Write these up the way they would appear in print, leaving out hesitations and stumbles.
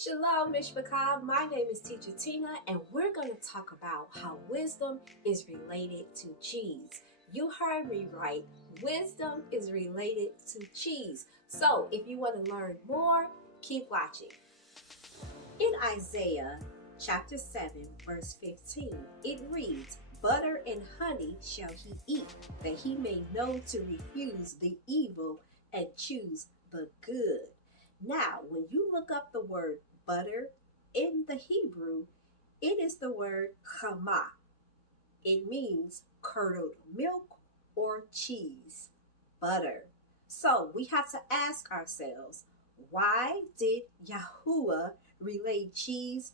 Shalom, Mishpachah. My name is Teacher Tina, and we're going to talk about how wisdom is related to cheese. You heard me right. Wisdom is related to cheese. So, if you want to learn more, keep watching. In Isaiah chapter 7, verse 15, it reads, "Butter and honey shall he eat, that he may know to refuse the evil and choose the good." Now, when you look up the word butter in the Hebrew, it is the word chama. It means curdled milk or cheese, butter. So we have to ask ourselves, why did Yahuwah relate cheese,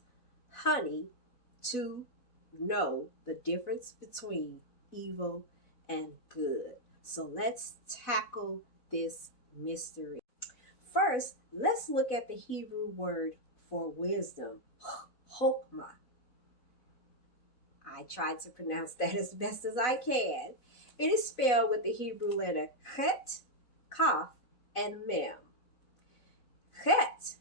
honey, to know the difference between evil and good? So let's tackle this mystery. First, let's look at the Hebrew word for wisdom, chokmah. I tried to pronounce that as best as I can. It is spelled with the Hebrew letter chet, kaf, and mem. Chet,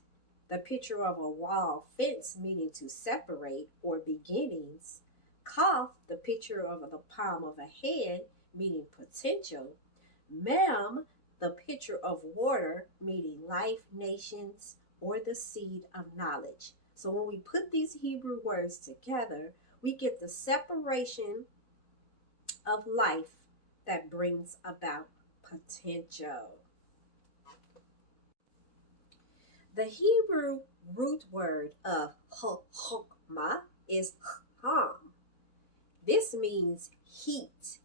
the picture of a wall fence meaning to separate or beginnings. Kaf, the picture of the palm of a hand meaning potential. Mem, the picture of water meaning life, nations, or the seed of knowledge. So when we put these Hebrew words together, we get the separation of life that brings about potential. The Hebrew root word of chokmah is cham. This means heat,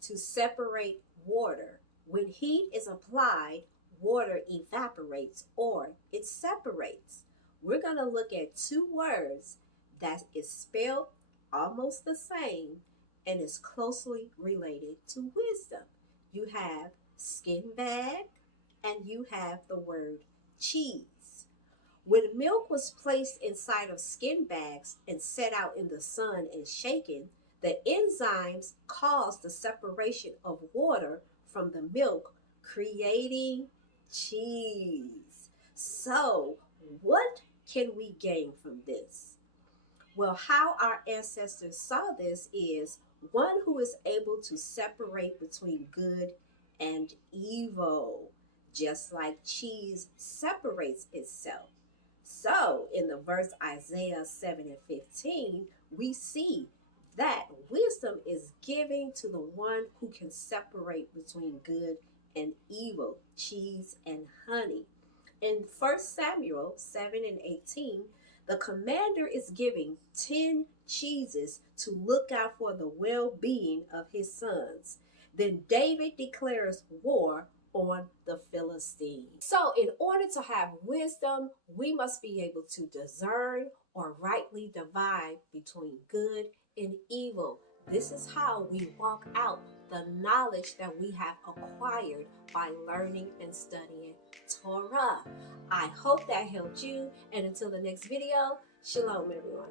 to separate water. When heat is applied, water evaporates or it separates. We're going to look at two words that is spelled almost the same and is closely related to wisdom. You have skin bag and you have the word cheese. When milk was placed inside of skin bags and set out in the sun and shaken, the enzymes caused the separation of water from the milk, creating cheese. So, what can we gain from this? Well, how our ancestors saw this is one who is able to separate between good and evil, just like cheese separates itself. So, in the verse Isaiah 7 and 15, we see that wisdom is given to the one who can separate between good and evil, cheese and honey. In 1 Samuel 7 and 18, the commander is giving 10 cheeses to look out for the well-being of his sons. Then David declares war on the Philistines. So in order to have wisdom, we must be able to discern or rightly divide between good and evil. This is how we walk out the knowledge that we have acquired by learning and studying Torah. I hope that helped you, and until the next video, shalom everyone.